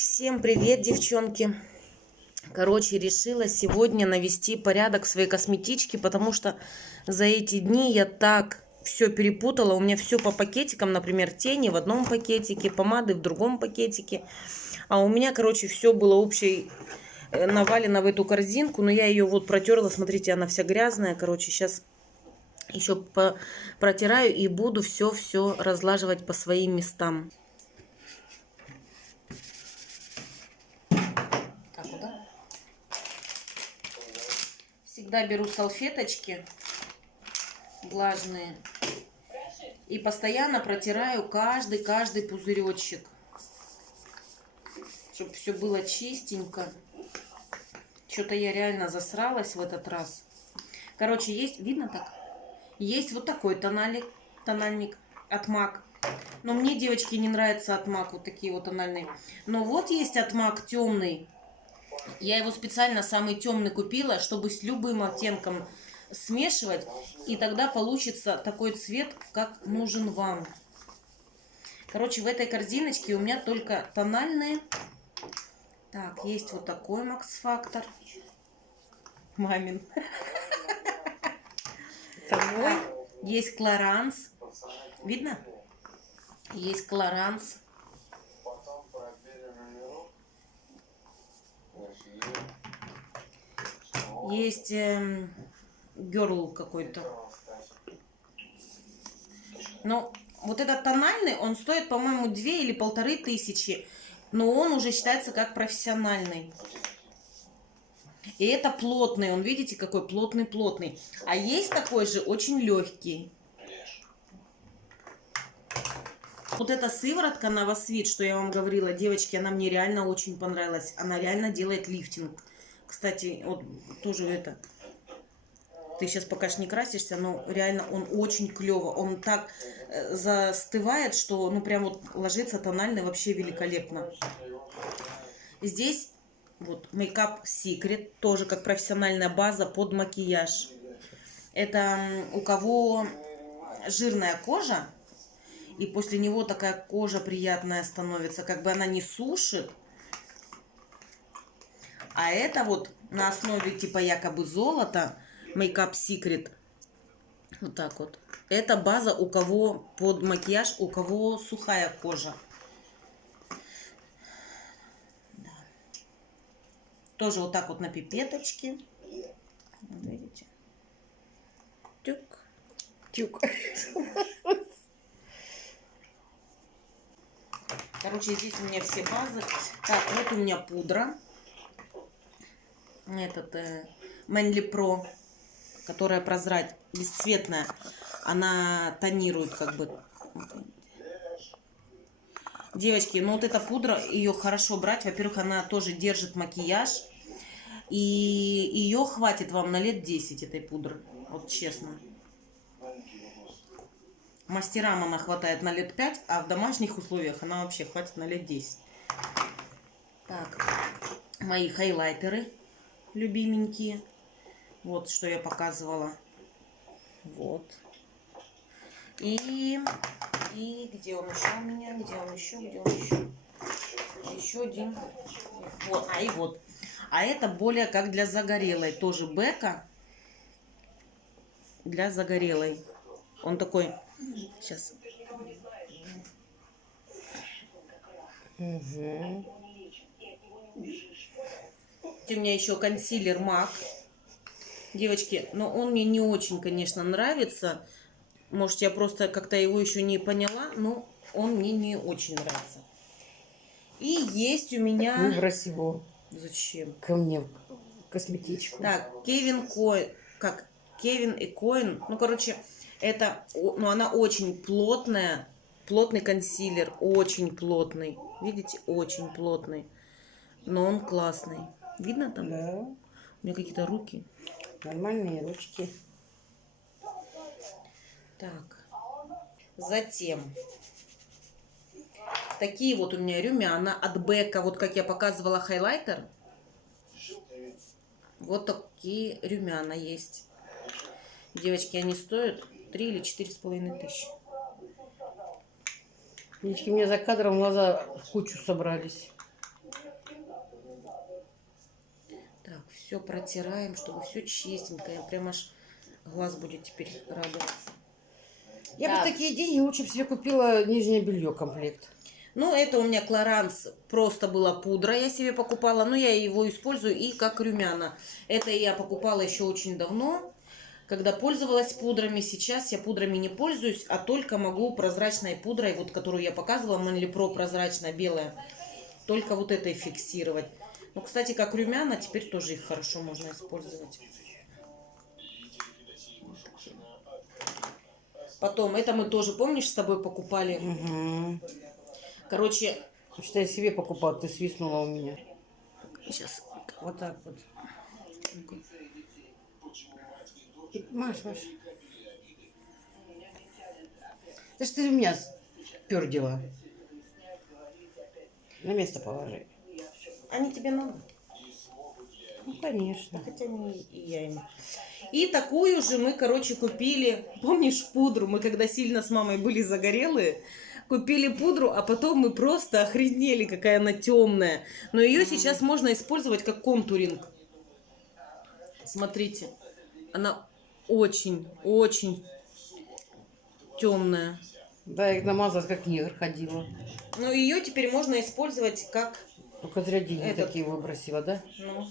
Всем привет, девчонки! Короче, решила сегодня навести порядок в своей косметичке, потому что за эти дни я так все перепутала. У меня все по пакетикам, например, тени в одном пакетике, помады в другом пакетике. А у меня, короче, все было общей навалено в эту корзинку, но я ее вот протерла, смотрите, она вся грязная. Короче, сейчас еще протираю и буду все разлаживать по своим местам. Всегда беру салфеточки влажные и постоянно протираю каждый пузыречек, чтобы все было чистенько. Что-то я реально засралась в этот раз. Короче, есть, видно так? Есть вот такой тональник от MAC. Но мне, девочки, не нравится от MAC вот такие вот тональные. Но вот есть от MAC темный. Я его специально самый темный купила, чтобы с любым оттенком смешивать. И тогда получится такой цвет, как нужен вам. Короче, в этой корзиночке у меня только тональные. Так, есть вот такой Max Factor. Мамин. Есть Clarins. Видно? Есть Clarins. Есть Girl какой-то. Но вот этот тональный, он стоит, по-моему, 2 или 1500. Но он уже считается как профессиональный. И это плотный. Он, видите, какой плотный. А есть такой же очень легкий. Вот эта сыворотка Novasweet, что я вам говорила, девочки, она мне реально очень понравилась. Она реально делает лифтинг. Кстати, вот тоже это... Ты сейчас пока ж не красишься, но реально он очень клево. Он так застывает, что ну прям вот ложится тональный вообще великолепно. Здесь вот Makeup Secret, тоже как профессиональная база под макияж. Это у кого жирная кожа, и после него такая кожа приятная становится, как бы она не сушит. А это вот на основе типа якобы золота, Makeup Secret. Вот так вот. Это база у кого под макияж, у кого сухая кожа. Да. Тоже вот так вот на пипеточке. Вот видите? Тюк. Короче, здесь у меня все базы. Так, вот у меня пудра. Этот Manly Pro, которая бесцветная. Она тонирует как бы. Девочки, ну вот эта пудра, ее хорошо брать. Во-первых, она тоже держит макияж. И ее хватит вам на лет 10, этой пудры. Вот честно. Мастерам она хватает на лет 5, а в домашних условиях она вообще хватит на лет 10. Так, мои хайлайтеры любименькие. Вот, что я показывала. Вот. И где он еще у меня? Где он еще? Еще один. Вот, и вот. А это более как для загорелой. Тоже Бека. Для загорелой. Он такой... Сейчас. Угу. У меня еще консилер MAC. Девочки, но он мне не очень, конечно, нравится. Может, я просто как-то его еще не поняла, но он мне не очень нравится. И есть у меня... Выбрось его. Зачем? Ко мне в косметичку. Так, Кевин и Коин. Ну, короче, это... Ну, она очень плотная. Плотный консилер. Очень плотный. Видите? Очень плотный. Но он классный. Видно там? Да. У меня какие-то руки. Нормальные ручки. Так. Затем. Такие вот у меня румяна от Бека. Вот как я показывала хайлайтер. Вот такие румяна есть. Девочки, они стоят 3 или 4,5 тысячи. Девочки, мне за кадром глаза в кучу собрались. все протираем, чтобы все чистенькое. Прям аж глаз будет теперь радоваться. Я бы Так. такие деньги лучше бы себе купила нижнее белье комплект. Ну, это у меня Клоранс, просто была пудра, я себе покупала, но я его использую и как румяна. Это я покупала еще очень давно, когда пользовалась пудрами. Сейчас я пудрами не пользуюсь, а только могу прозрачной пудрой, вот которую я показывала, Manly Pro прозрачная белая, только вот этой фиксировать. Ну, кстати, как румяна, теперь тоже их хорошо можно использовать. Потом, это мы тоже, помнишь, с тобой покупали? Угу. Короче, Что я себе покупала, ты свистнула у меня. сейчас. Вот так вот. Маш. Да что ты у меня пердела. На место положи. Они тебе надо? Ну, конечно. Хотя не и я им. И такую же мы, короче, купили, помнишь, пудру? Мы когда сильно с мамой были загорелые, купили пудру, а потом мы просто охренели, какая она темная. Но ее сейчас можно использовать как контуринг. Смотрите, она очень темная. Да, я намазалась, как негр ходила. Но ее теперь можно использовать как... Только зря деньги Этот. такие выбросила, да? Ну,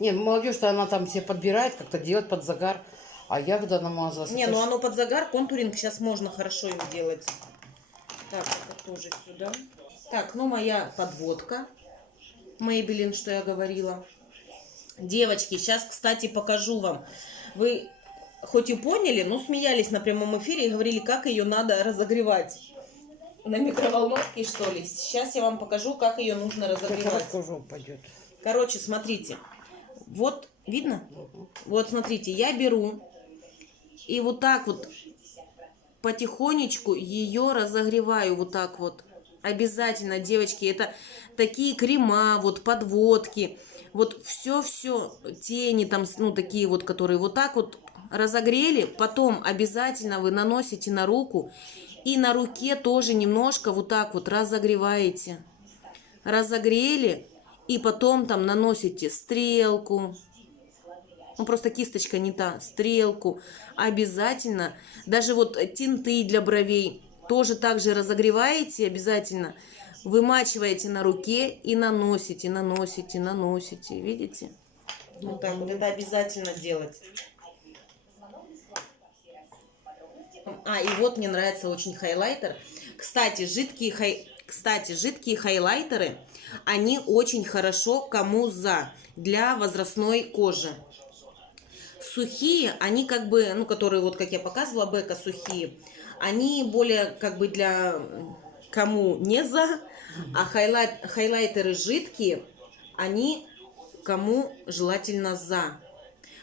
Не, молодежь-то она там себе подбирает, как-то делать под загар. А я когда намазалась... не, это ну ж- оно под загар, контуринг сейчас можно хорошо им делать. Так, это тоже сюда. Так, ну моя подводка. Maybelline, что я говорила. Девочки, сейчас, кстати, покажу вам. Вы хоть и поняли, но смеялись на прямом эфире и говорили, как ее надо разогревать. На микроволновке, что ли? Сейчас я вам покажу, как ее нужно Как разогревать. расскажу, пойдет. Короче, смотрите. Вот, видно? Вот, смотрите, я беру и вот так вот потихонечку ее разогреваю. Вот так вот. Обязательно, девочки, это такие крема, вот подводки, вот все тени там, ну, такие вот, которые вот так вот разогрели, потом обязательно вы наносите на руку, и на руке тоже немножко вот так вот разогреваете. Разогрели, и потом там наносите стрелку, ну, просто кисточка не та, стрелку, обязательно, даже вот тинты для бровей, тоже так же разогреваете обязательно, вымачиваете на руке и наносите, видите? Вот так вот, это обязательно делать. А, и вот мне нравится очень хайлайтер. Кстати, жидкие хайлайтеры, они очень хорошо кому для возрастной кожи. Сухие, они как бы, ну, которые вот, как я показывала, Бека сухие, они более как бы для кому не а хайлайтеры жидкие, они кому желательно за.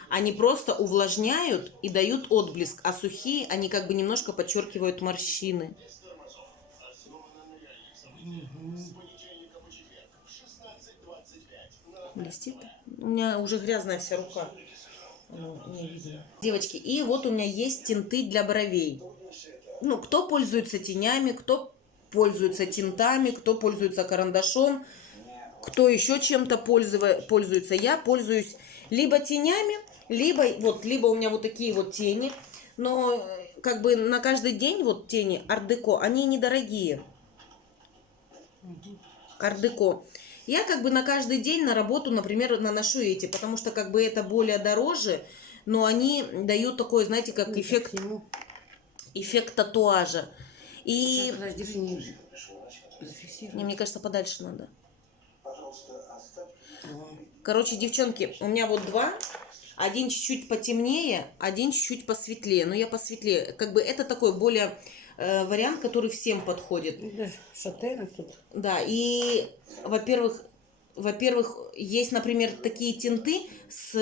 Они просто увлажняют и дают отблеск, а сухие, они как бы немножко подчеркивают морщины. Блестит? У меня уже грязная вся рука. Ну, не видно. Девочки, и вот у меня есть тинты для бровей. Ну, кто пользуется тенями, кто пользуется тинтами, кто пользуется карандашом, кто еще чем-то пользуется. Я пользуюсь либо тенями, либо у меня вот такие вот тени. Но как бы на каждый день вот тени art-деко, они недорогие. Art-деко. Я как бы на каждый день на работу, например, наношу эти, потому что как бы это более дороже, но они дают такой, знаете, как эффект татуажа. И мне кажется, подальше надо. Короче, девчонки, у меня вот два. Один чуть-чуть потемнее, один чуть-чуть посветлее. Но я посветлее. Как бы это такой более вариант, который всем подходит. Шатена тут. Да, и, во-первых, есть, например, такие тинты с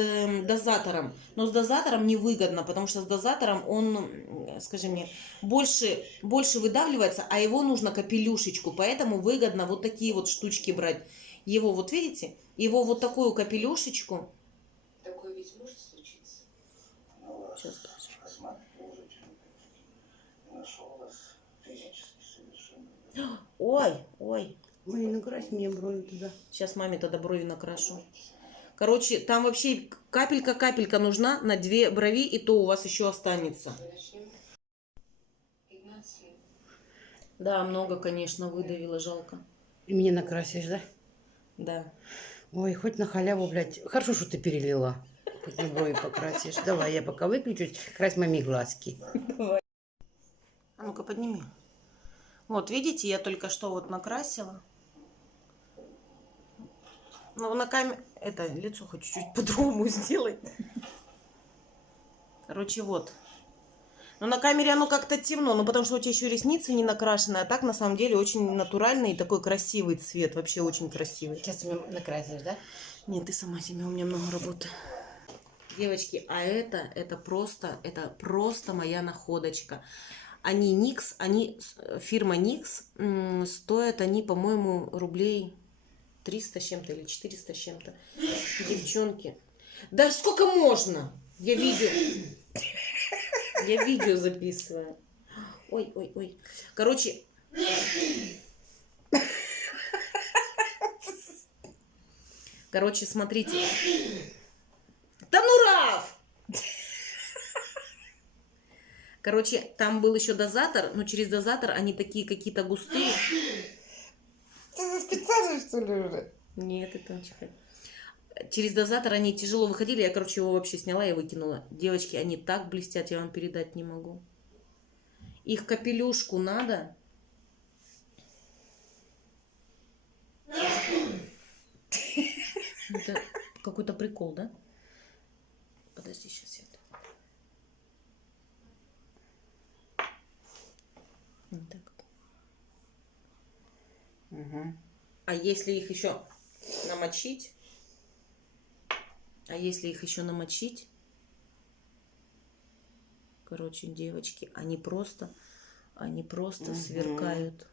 дозатором. Но с дозатором невыгодно, потому что с дозатором он, скажи мне, больше выдавливается, а его нужно капелюшечку. Поэтому выгодно вот такие вот штучки брать. Его, вот видите, его вот такую капелюшечку. Такое ведь может случиться? Сейчас. Ой. Ой, накрась мне брови туда. Сейчас маме тогда брови накрашу. Короче, там вообще капелька-капелька нужна на 2 брови, и то у вас еще останется. Начнем. 15 лет. Да, много, конечно, выдавила, жалко. И мне накрасишь, да? Да. Ой, хоть на халяву, блядь. Хорошо, что ты перелила. Хоть мне брови покрасишь. Давай, я пока выключусь. Крась маме глазки. А ну-ка, подними. Вот, видите, я только что вот накрасила. Ну, на камере... Это, лицо хоть чуть-чуть по-другому сделать. Короче, вот. Но на камере оно как-то темно, ну потому что у тебя еще ресницы не накрашены, а так на самом деле очень натуральный и такой красивый цвет, вообще очень красивый. Сейчас ты меня накрасишь, да? Нет, ты сама себе, у меня много работы. Девочки, а это просто моя находочка. Они Никс, фирма Никс, стоят они, по-моему, рублей 300 с чем-то или 400 с чем-то. Девчонки. Да сколько можно? Я видео записываю. Ой, ой, ой. Короче. Короче, смотрите. Да ну, Раф! Короче, там был еще дозатор, но через дозатор они такие какие-то густые. Ты специально, что ли, уже? Нет, это он чихает. Через дозатор они тяжело выходили. Я, короче, его вообще сняла и выкинула. Девочки, они так блестят, я вам передать не могу. Их капелюшку надо. Это какой-то прикол, да? Подожди, сейчас я... Вот так. Угу. А если их еще намочить? Короче, девочки, они просто сверкают.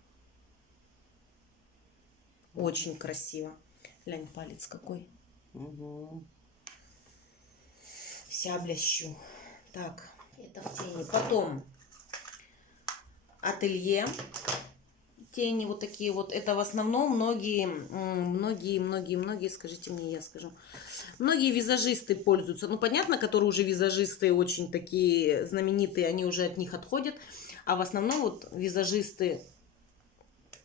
Очень красиво. Глянь, палец какой. Угу. Вся блещу. Так, это в тени. Потом ателье. Тени вот такие вот. Это в основном многие, скажите мне, я скажу. Многие визажисты пользуются. Ну, понятно, которые уже визажисты очень такие знаменитые, они уже от них отходят. А в основном вот визажисты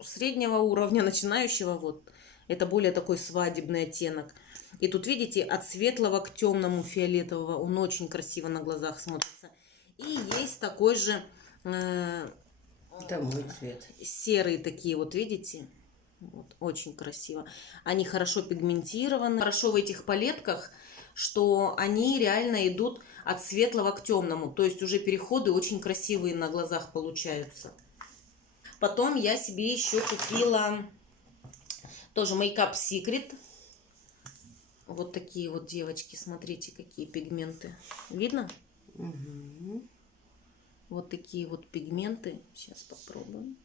среднего уровня, начинающего, вот, это более такой свадебный оттенок. И тут, видите, от светлого к темному фиолетового он очень красиво на глазах смотрится. И есть такой же Это мой цвет. серые такие, вот видите? Вот, очень красиво. Они хорошо пигментированы. Хорошо в этих палетках, что они реально идут от светлого к темному. То есть уже переходы очень красивые на глазах получаются. Потом я себе еще купила тоже Makeup Secret. Вот такие вот, девочки, смотрите, какие пигменты. Видно? Угу. Вот такие вот пигменты. Сейчас попробуем.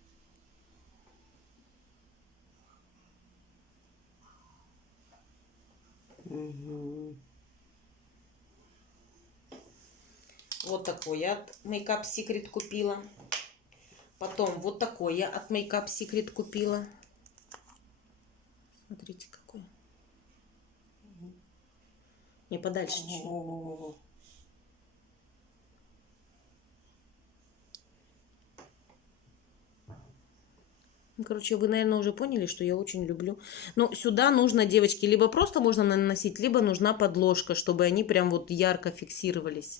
Угу. Вот такой я от Makeup Secret купила. Потом вот такой я от Makeup Secret купила. Смотрите, какой. Не, подальше чуть. Ну, короче, вы, наверное, уже поняли, что я очень люблю. Но сюда нужно, девочки, либо просто можно наносить, либо нужна подложка, чтобы они прям вот ярко фиксировались.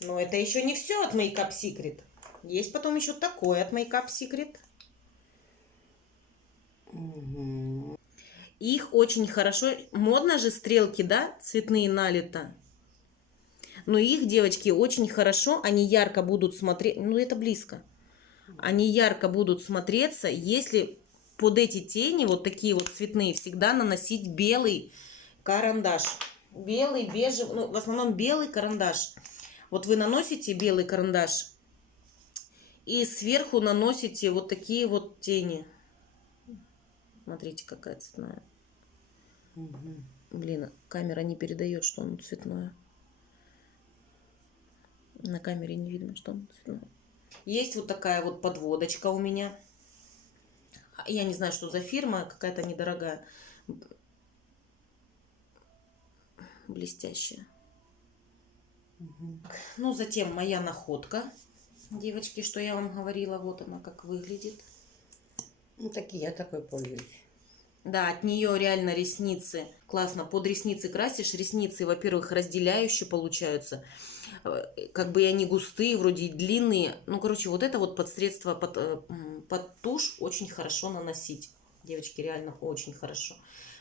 Но это еще не все от Makeup Secret. Есть потом еще такое от Makeup Secret. Угу. Их очень хорошо... Модно же стрелки, да, цветные налито. Но их, девочки, очень хорошо, они ярко будут смотреть... Ну, это близко. Они ярко будут смотреться, если под эти тени, вот такие вот цветные, всегда наносить белый карандаш. Белый, бежевый, ну, в основном белый карандаш. Вот вы наносите белый карандаш и сверху наносите вот такие вот тени. Смотрите, какая цветная. Угу. Блин, камера не передает, что он цветное. На камере не видно, что он цветное. Есть вот такая вот подводочка у меня. Я не знаю, что за фирма, какая-то недорогая. блестящая. Мгм. Ну, затем моя находка. Девочки, что я вам говорила, вот она как выглядит. Ну, так и я такой пользуюсь. Да, от нее реально ресницы. Классно. Под ресницы красишь. Ресницы, во-первых, разделяющие получаются. Как бы и они густые, вроде и длинные. Ну, короче, вот это вот под средство, под тушь очень хорошо наносить. Девочки, реально очень хорошо.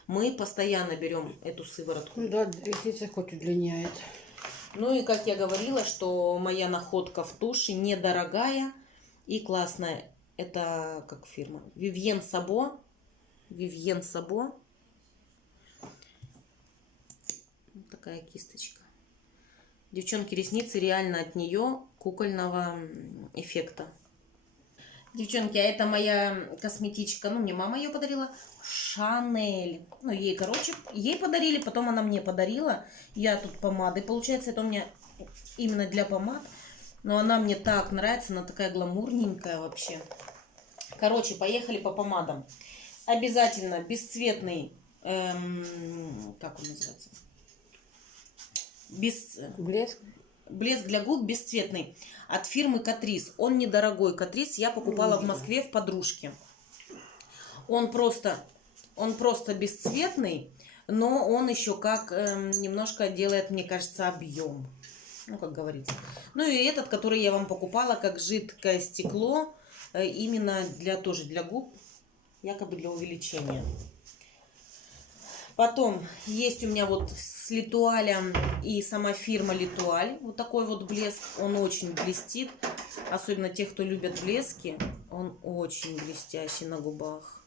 Мы постоянно берем эту сыворотку. Ну да, ресницы хоть удлиняет. Ну и как я говорила, что моя находка в туши недорогая и классная. Это как фирма? Вивьен Сабо. Вивьен Сабо. Вот такая кисточка. Девчонки, ресницы реально от нее кукольного эффекта. Девчонки, а это моя косметичка. Ну, мне мама ее подарила. Шанель. Ну, ей, короче, ей подарили, потом она мне подарила. Я тут помады. Получается, это у меня именно для помад. Но она мне так нравится. Она такая гламурненькая вообще. Короче, поехали по помадам. Обязательно бесцветный, как он называется? Блеск. Блеск для губ бесцветный от фирмы Catrice. Он недорогой. Catrice я покупала в Москве в подружке. Он просто бесцветный, но он еще как немножко делает, мне кажется, объем. Ну, как говорится. Ну и этот, который я вам покупала, как жидкое стекло, именно тоже для губ, якобы для увеличения. Потом есть у меня вот с Литуаля и сама фирма Литуаль. Вот такой вот блеск. Он очень блестит. Особенно те, кто любят блески. Он очень блестящий на губах.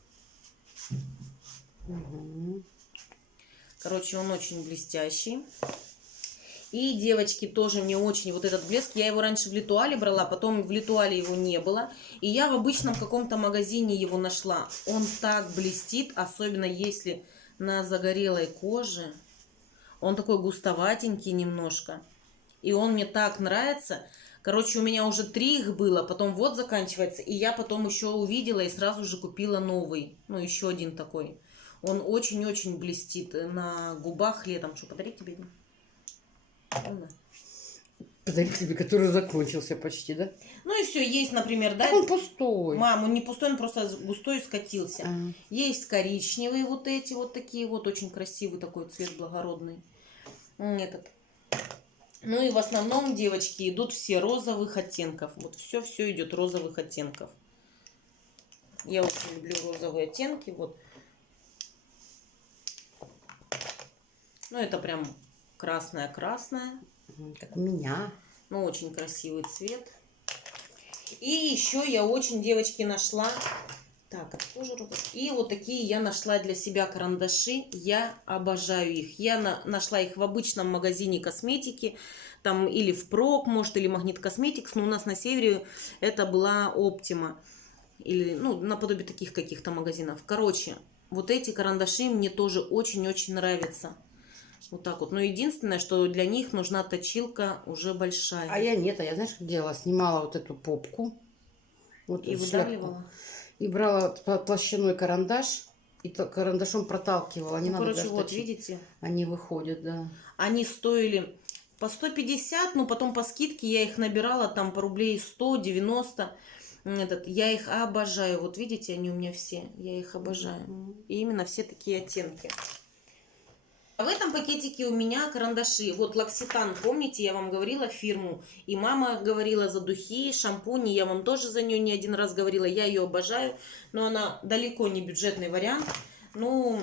Угу. Короче, он очень блестящий. И, девочки, тоже мне очень вот этот блеск. Я его раньше в Литуале брала, потом в Литуале его не было. И я в обычном каком-то магазине его нашла. Он так блестит, особенно если на загорелой коже. Он такой густоватенький немножко. И он мне так нравится. Короче, у меня уже 3 их было, потом вот заканчивается. И я потом еще увидела и сразу же купила новый. Ну, еще один такой. Он очень-очень блестит на губах летом. Что, подарить тебе? Ладно. Подарить тебе, который закончился почти, да? Ну и все, есть, например, да? Так он пустой. Мам, он не пустой, он просто густой скатился. А. Есть коричневые вот эти вот такие вот, очень красивый такой цвет благородный. Этот. Ну и в основном, девочки, идут все розовых оттенков. Вот все идет розовых оттенков. Я очень люблю розовые оттенки. Вот. Ну это прям красная-красная. Как у меня. Ну очень красивый цвет. И еще я очень, девочки, нашла... Так, это тоже розовый. И вот такие я нашла для себя карандаши. Я обожаю их. Я нашла их в обычном магазине косметики. Там или в Прок, может, или Магнит Косметикс. Но у нас на севере это была Оптима. Или, ну, наподобие таких каких-то магазинов. Короче, вот эти карандаши мне тоже очень-очень нравятся. Вот так вот. Но единственное, что для них нужна точилка уже большая. А я нет, а я, знаешь, как делала? Снимала вот эту попку. Вот И эту выдавливала. шляпку. И брала площадной карандаш. И карандашом проталкивала. Не Ну, надо короче, даже вот, точить. видите? Они выходят, да. Они стоили по 150, но потом по скидке я их набирала там по рублей 100, 90. Я их обожаю. Вот видите, они у меня все. Я их обожаю. И именно все такие оттенки. А в этом пакетике у меня карандаши. Вот L'Occitane, помните, я вам говорила фирму. И мама говорила за духи, шампуни. Я вам тоже за нее не один раз говорила. Я ее обожаю. Но она далеко не бюджетный вариант. Ну,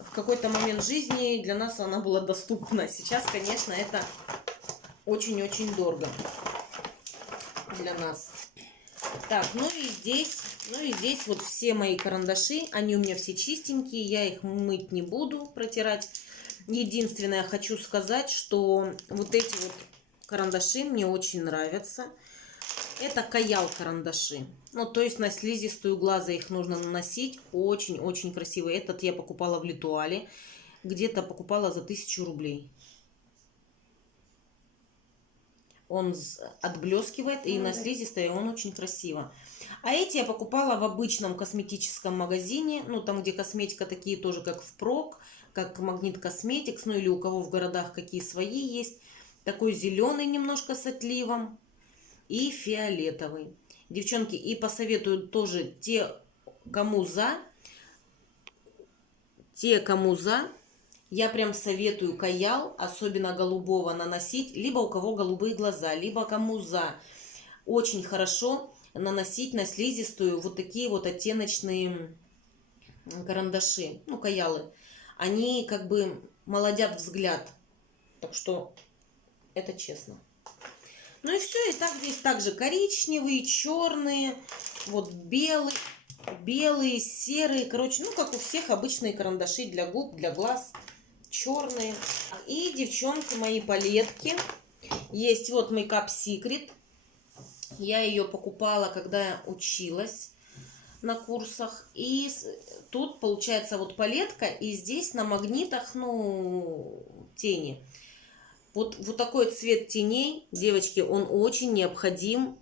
в какой-то момент жизни для нас она была доступна. Сейчас, конечно, это очень-очень дорого для нас. Так, ну и здесь вот все мои карандаши, они у меня все чистенькие, я их мыть не буду, протирать. Единственное, хочу сказать, что вот эти вот карандаши мне очень нравятся. Это каял карандаши. Ну, то есть на слизистую глаза их нужно наносить. Очень-очень красивый. Этот я покупала в Литуале. Где-то покупала за 1000 рублей. Он отблескивает, и на слизистой он очень красиво. А эти я покупала в обычном косметическом магазине, ну там, где косметика такие тоже, как впрок, как Магнит Косметикс, ну или у кого в городах какие свои есть. Такой зеленый немножко с отливом и фиолетовый. Девчонки, и посоветую тоже кому за, я прям советую каял, особенно голубого, наносить, либо у кого голубые глаза, либо кому за. Очень хорошо наносить на слизистую вот такие вот оттеночные карандаши, ну, каялы. Они как бы молодят взгляд. Так что это честно. Ну и все, и так здесь также коричневые, черные, вот белые, серые, короче, ну как у всех обычные карандаши для губ, для глаз, черные. И, девчонки, мои палетки. Есть вот Makeup Secret. Я ее покупала, когда я училась на курсах. И тут получается вот палетка, и здесь на магнитах, ну, тени. Вот такой цвет теней, девочки, он очень необходим,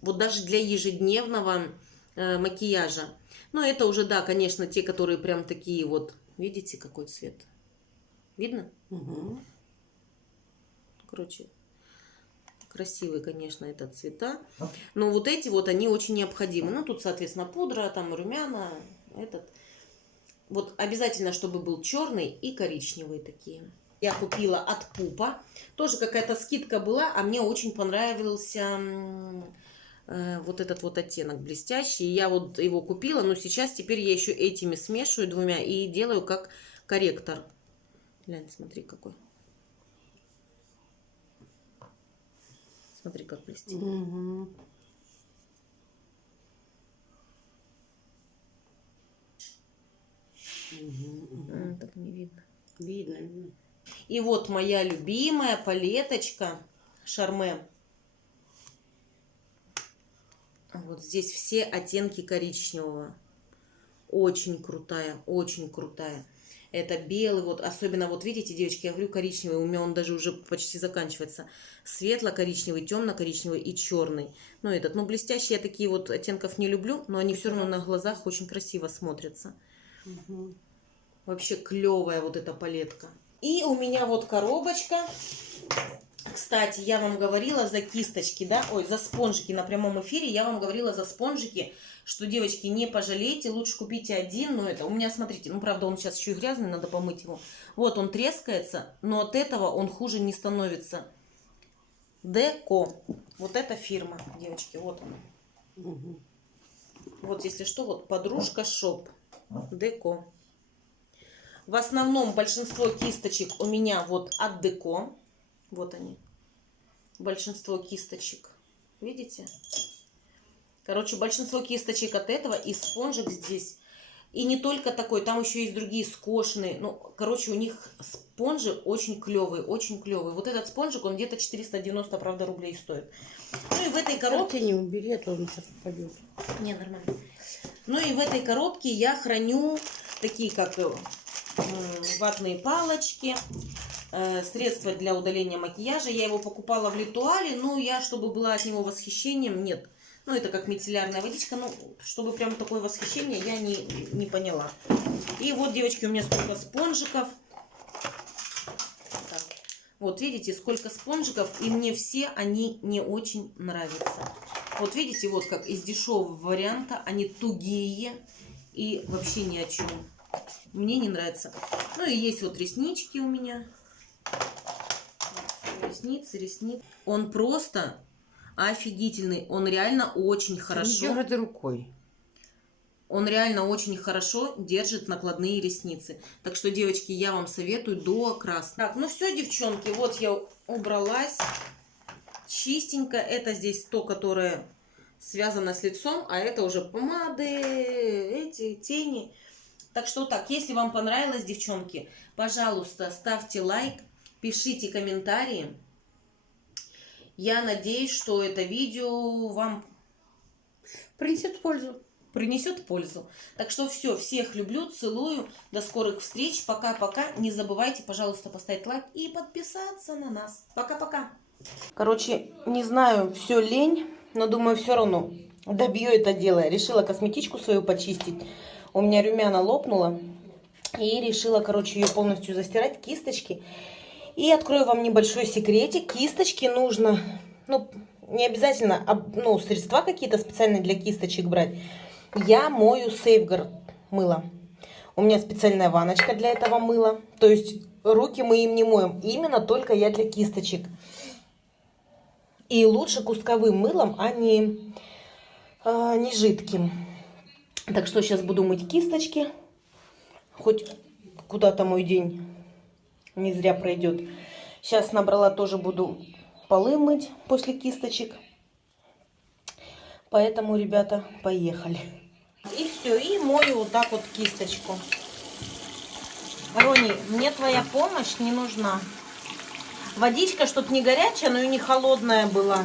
вот даже для ежедневного макияжа. Но это уже, да, конечно, те, которые прям такие вот, видите, какой цвет? Видно? Угу. Короче, красивые, конечно, это цвета. Но вот эти вот, они очень необходимы. Ну, тут, соответственно, пудра, там румяна, этот. Вот обязательно, чтобы был черный и коричневые такие. Я купила от Пупа. Тоже какая-то скидка была, а мне очень понравился вот этот вот оттенок блестящий. Я вот его купила, но сейчас теперь я еще этими смешиваю двумя и делаю как корректор. Глянь, смотри какой. Смотри, как блестит. Угу. Так не видно. Видно. И вот моя любимая палеточка Шарме. Вот здесь все оттенки коричневого. Очень крутая, очень крутая. Это белый, вот особенно, вот видите, девочки, я говорю коричневый, у меня он даже уже почти заканчивается. Светло-коричневый, темно-коричневый и черный. Ну, этот, ну, блестящие я такие вот оттенков не люблю, но они все равно на глазах очень красиво смотрятся. Угу. Вообще клевая вот эта палетка. И у меня вот коробочка. Кстати, я вам говорила за кисточки, да? Ой, за спонжики на прямом эфире. Я вам говорила за спонжики, что, девочки, не пожалейте. Лучше купите один. Но это у меня, смотрите, ну, правда, он сейчас еще и грязный, надо помыть его. Вот, он трескается, но от этого он хуже не становится. Деко. Вот эта фирма, девочки, вот она. Угу. Вот, если что, вот подружка Шоп. Деко. В основном большинство кисточек у меня вот от Деко. Вот они. Большинство кисточек. Видите? Короче, большинство кисточек от этого. И спонжик здесь. И не только такой. Там еще есть другие скошенные. Ну, короче, у них спонжи очень клевые. Очень клевые. Вот этот спонжик, он где-то 490, правда, рублей стоит. Ну и в этой коробке... Не убери, а то он сейчас упадет. Не, нормально. Ну и в этой коробке я храню такие, как ватные палочки, средства для удаления макияжа. Я его покупала в Литуале, но я, чтобы было от него восхищением, нет. Ну, это как мицеллярная водичка, ну, чтобы прям такое восхищение, я не поняла. И вот, девочки, у меня сколько спонжиков. Так. Вот, видите, сколько спонжиков, и мне все они не очень нравятся. Вот, видите, вот как из дешевого варианта, они тугие и вообще ни о чем. Мне не нравится. Ну и есть вот реснички у меня. Ресницы. Он просто офигительный. Он реально очень хорошо. Не дергай рукой. Он реально очень хорошо держит накладные ресницы. Так что, девочки, я вам советую до красных. Так, ну все, девчонки, вот я убралась. Чистенько. Это здесь то, которое связано с лицом, а это уже помады, эти тени. Так что так, если вам понравилось, девчонки, пожалуйста, ставьте лайк, пишите комментарии. Я надеюсь, что это видео вам Принесет пользу. принесет пользу. Так что все, всех люблю, целую. До скорых встреч. Пока-пока. Не забывайте, пожалуйста, поставить лайк и подписаться на нас. Пока-пока. Короче, не знаю, все лень, но думаю, все равно добью это дело. Решила косметичку свою почистить. У меня румяна лопнула. И решила, короче, ее полностью застирать, кисточки. И открою вам небольшой секретик. Кисточки нужно, ну, не обязательно, ну, средства какие-то специальные для кисточек брать. Я мою Safeguard мыло. У меня специальная ванночка для этого мыла. То есть руки мы им не моем. Именно только я для кисточек. И лучше кусковым мылом, а не жидким. Так что сейчас буду мыть кисточки. Хоть куда-то мой день не зря пройдет. Сейчас набрала, тоже буду полы мыть после кисточек. Поэтому, ребята, поехали. И все, и мою вот так вот кисточку. Рони, мне твоя помощь не нужна. Водичка, чтоб не горячая, но и не холодная была.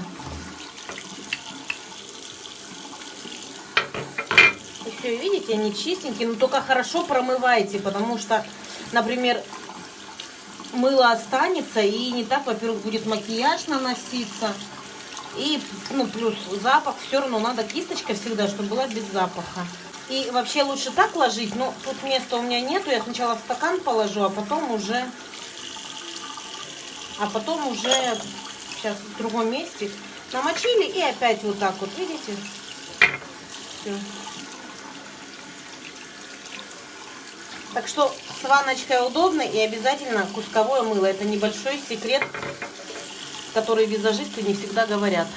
И все, видите, они чистенькие, но только хорошо промывайте, потому что, например, мыло останется, и не так, во-первых, будет макияж наноситься. И, ну, плюс запах, все равно надо кисточка всегда, чтобы была без запаха. И вообще лучше так ложить, но тут места у меня нету. Я сначала в стакан положу, а потом уже сейчас в другом месте намочили и опять вот так вот, видите? Все. Так что с ванночкой удобно, и обязательно кусковое мыло. Это небольшой секрет, который визажисты не всегда говорят.